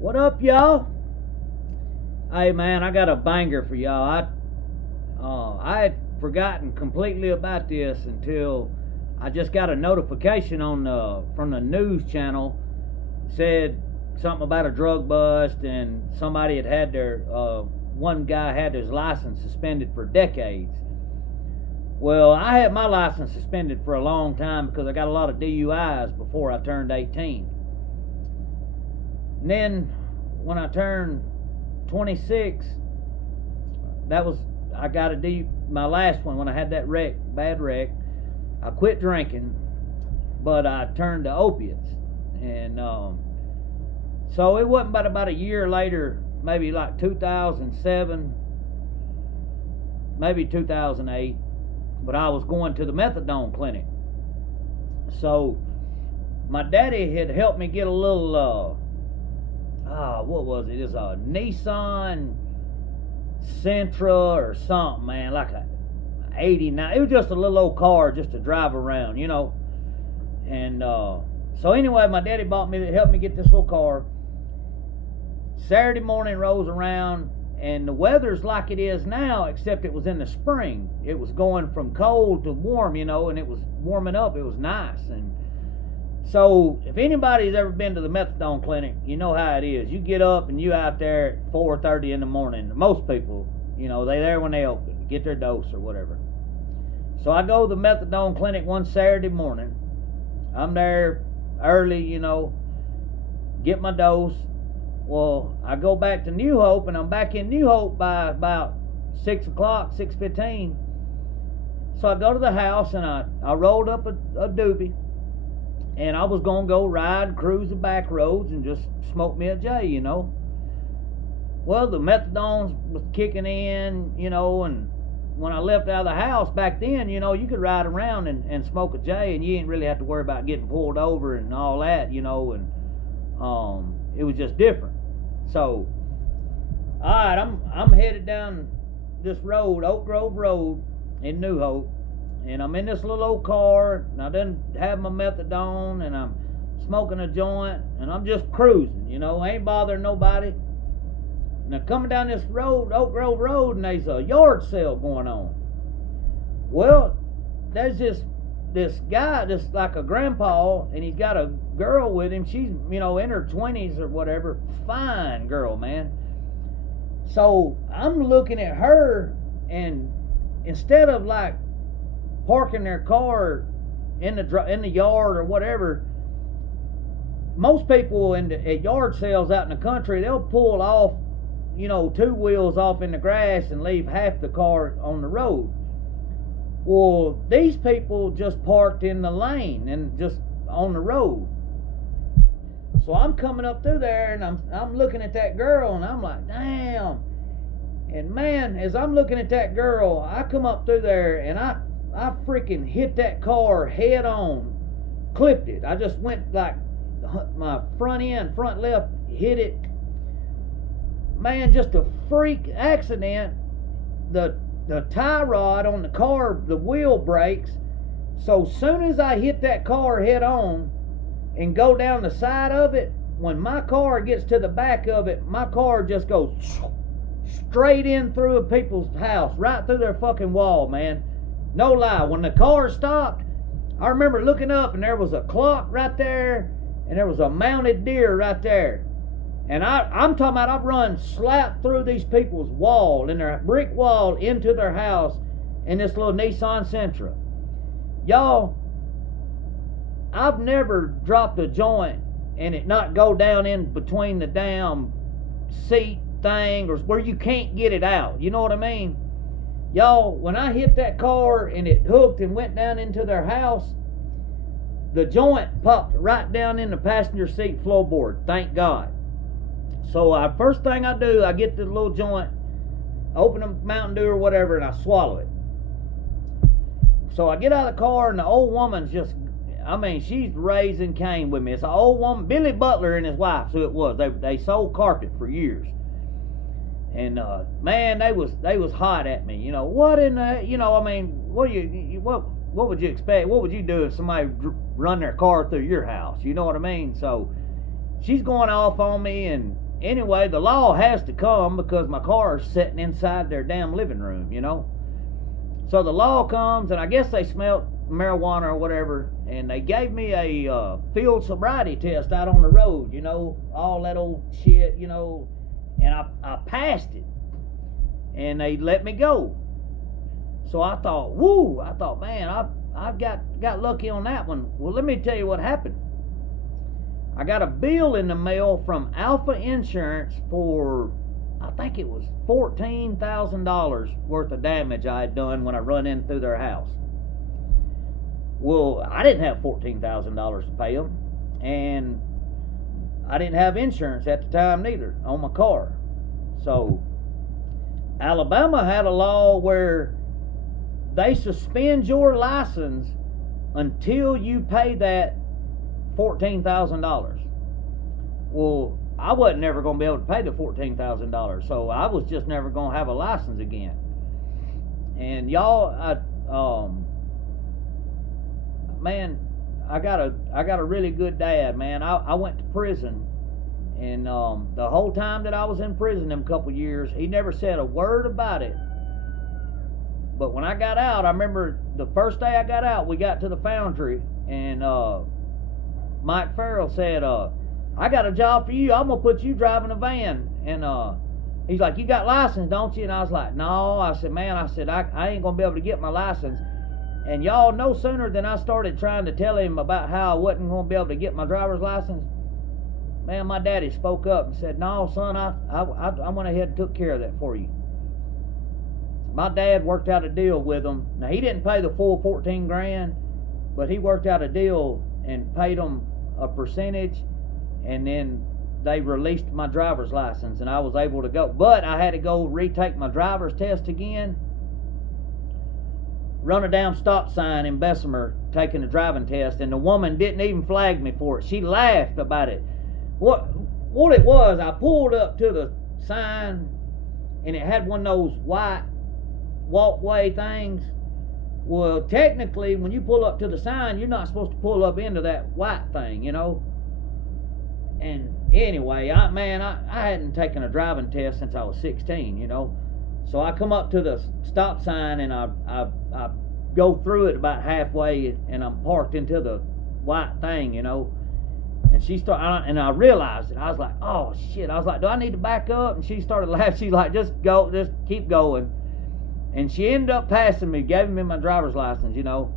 What up, y'all? Hey, man, I got a banger for y'all. I had forgotten completely about this until I just got a notification from the news channel. Said something about a drug bust, and somebody had their one guy had his license suspended for decades. Well, I had my license suspended for a long time because I got a lot of DUIs before I turned 18. And then when I turned 26, I got my last one when I had that bad wreck. I quit drinking, but I turned to opiates, and so it wasn't but about a year later, maybe like 2007, maybe 2008, but I was going to the methadone clinic. So my daddy had helped me get a little what was it? It's a Nissan Sentra or something, man, like a 89. It was just a little old car just to drive around, And so anyway, my daddy helped me get this little car. Saturday morning rolls around, and the weather's like it is now, except it was in the spring. It was going from cold to warm, and it was warming up. It was nice. And so if anybody's ever been to the methadone clinic, you know how it is. You get up and you out there at 4:30 in the morning. Most people, they there when they open, get their dose or whatever. So I go to the methadone clinic one Saturday morning. I'm there early, get my dose. Well, I go back to New Hope, and I'm back in New Hope by about 6 o'clock, 6:15. So I go to the house, and I rolled up a doobie, and I was going to go ride, cruise the back roads, and just smoke me a J, Well, the methadone was kicking in, and when I left out of the house back then, you could ride around and smoke a J, and you didn't really have to worry about getting pulled over and all that, and it was just different. So, all right, I'm headed down this road, Oak Grove Road in New Hope, and I'm in this little old car, and I done have my methadone, and I'm smoking a joint, and I'm just cruising, ain't bothering nobody. Now, coming down this road, Oak Grove Road, and there's a yard sale going on. Well, there's this guy, just like a grandpa, and he's got a girl with him. She's, in her 20s or whatever. Fine girl, man. So I'm looking at her, and instead of like parking their car in the yard or whatever, most people at yard sales out in the country, they'll pull off, two wheels off in the grass and leave half the car on the road. Well, these people just parked in the lane and just on the road. So I'm coming up through there, and I'm looking at that girl, and I'm like, damn. And man, as I'm looking at that girl, I come up through there, and I freaking hit that car head on, clipped it. I just went like my front left, hit it. Man, just a freak accident. The tie rod on the car, the wheel breaks. So soon as I hit that car head on and go down the side of it, when my car gets to the back of it, my car just goes straight in through a people's house, right through their fucking wall, man. No lie. When the car stopped, I remember looking up, and there was a clock right there, and there was a mounted deer right there. And I'm talking about, I've run slap through these people's wall, in their brick wall, into their house in this little Nissan Sentra. Y'all, I've never dropped a joint and it not go down in between the damn seat thing, or where you can't get it out. You know what I mean? Y'all, when I hit that car and it hooked and went down into their house, the joint popped right down in the passenger seat floorboard. Thank God. So first thing I do, I get the little joint, open a Mountain Dew or whatever, and I swallow it. So I get out of the car, and the old woman's just, she's raising Cain with me. It's an old woman, Billy Butler and his wife, who it was. They sold carpet for years. And man, they was hot at me. What in the, what would you expect? What would you do if somebody run their car through your house? You know what I mean? So she's going off on me, and anyway, the law has to come because my car is sitting inside their damn living room, you know. So the law comes, and I guess they smelled marijuana or whatever, and they gave me a field sobriety test out on the road, you know, all that old shit, you know, and I passed it, and they let me go. So I thought, woo, man, I got lucky on that one. Well, let me tell you what happened. I got a bill in the mail from Alpha Insurance for, I think it was $14,000 worth of damage I had done when I run in through their house. Well, I didn't have $14,000 to pay them, and I didn't have insurance at the time neither on my car. So Alabama had a law where they suspend your license until you pay that $14,000. Well, I wasn't never going to be able to pay the $14,000, so I was just never going to have a license again. And y'all, man, I got a really good dad, man. I went to prison, and the whole time that I was in prison, them couple years, he never said a word about it. But when I got out, I remember the first day I got out, we got to the foundry, and Mike Farrell said, I got a job for you. I'm going to put you driving a van. And he's like, you got license, don't you? And I was like, no. I said, man, I ain't going to be able to get my license. And y'all, no sooner than I started trying to tell him about how I wasn't going to be able to get my driver's license, man, my daddy spoke up and said, no, son, I went ahead and took care of that for you. My dad worked out a deal with him. Now, he didn't pay the full 14 grand, but he worked out a deal and paid them a percentage, and then they released my driver's license, and I was able to go. But I had to go retake my driver's test again, run a damn stop sign in Bessemer taking a driving test, and the woman didn't even flag me for it. She laughed about it. What it was, I pulled up to the sign, and it had one of those white walkway things. Well, technically, when you pull up to the sign, you're not supposed to pull up into that white thing, you know. And anyway, I hadn't taken a driving test since I was 16, you know. So I come up to the stop sign, and I go through it about halfway, and I'm parked into the white thing, you know. And she started, and I realized it. I was like, oh shit. I was like, do I need to back up? And she started laughing. She's like, just keep going. And she ended up passing me, giving me my driver's license, you know.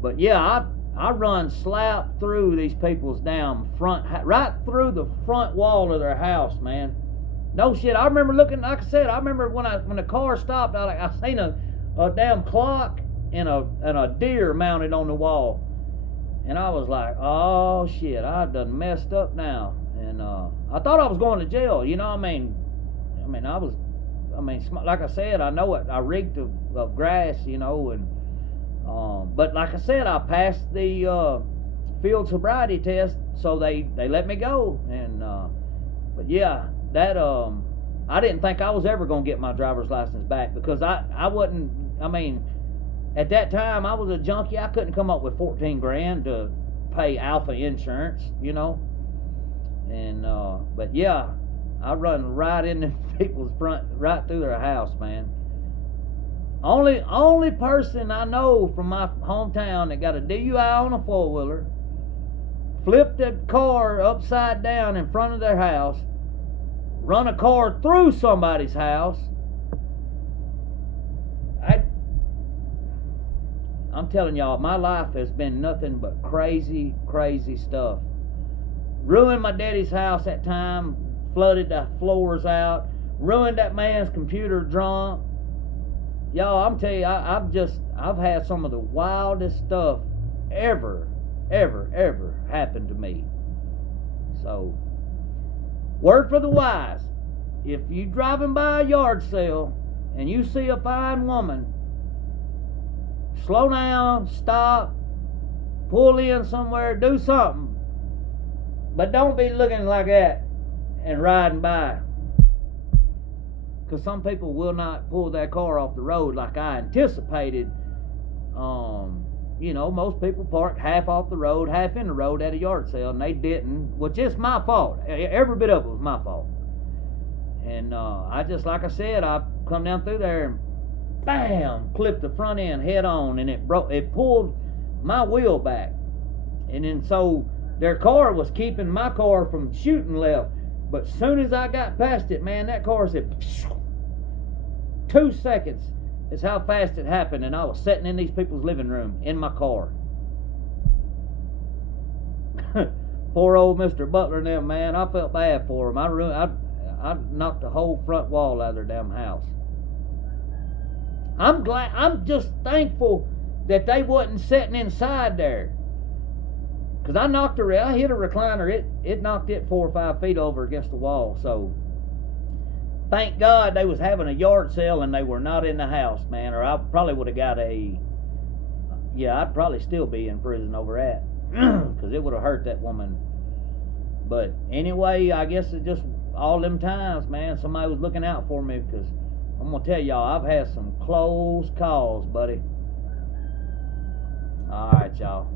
But yeah, I run slap through these people's damn right through the front wall of their house, man. No shit. I remember looking, like I said, I remember when the car stopped, I seen a damn clock and a deer mounted on the wall. And I was like, oh shit, I done messed up now. And I thought I was going to jail, you know. I mean, like I said, I know it. I reeked of grass, you know, and but like I said, I passed the field sobriety test, so they let me go. And but yeah, that I didn't think I was ever gonna get my driver's license back, because I wasn't. I mean, at that time I was a junkie. I couldn't come up with 14 grand to pay Alpha Insurance, you know. And but yeah, I run right into people's front, right through their house, man. Only person I know from my hometown that got a DUI on a four-wheeler, flipped a car upside down in front of their house, run a car through somebody's house. I'm telling y'all, my life has been nothing but crazy, crazy stuff. Ruined my daddy's house that time, flooded the floors out, ruined that man's computer drunk. Y'all, I'm telling you, I've had some of the wildest stuff ever happened to me. So, word for the wise: if you driving by a yard sale and you see a fine woman, slow down, stop, pull in somewhere, do something, but don't be looking like that and riding by. Because some people will not pull their car off the road like I anticipated. most people park half off the road, half in the road at a yard sale, and they didn't, which is my fault. Every bit of it was my fault. And I just, like I said, I come down through there and bam, clipped the front end head on, and it pulled my wheel back. And then so their car was keeping my car from shooting left. But as soon as I got past it, man, that car said, 2 seconds is how fast it happened, and I was sitting in these people's living room in my car. Poor old Mr. Butler and them, man, I felt bad for them. I knocked the whole front wall out of their damn house. I'm just thankful that they wasn't sitting inside there. Because I hit a recliner, it knocked it 4 or 5 feet over against the wall. So, thank God they was having a yard sale and they were not in the house, man, or I probably would have got I'd probably still be in prison over that. Because it would have hurt that woman. But anyway, I guess it just all them times, man, somebody was looking out for me, because I'm going to tell y'all, I've had some close calls, buddy. All right, y'all.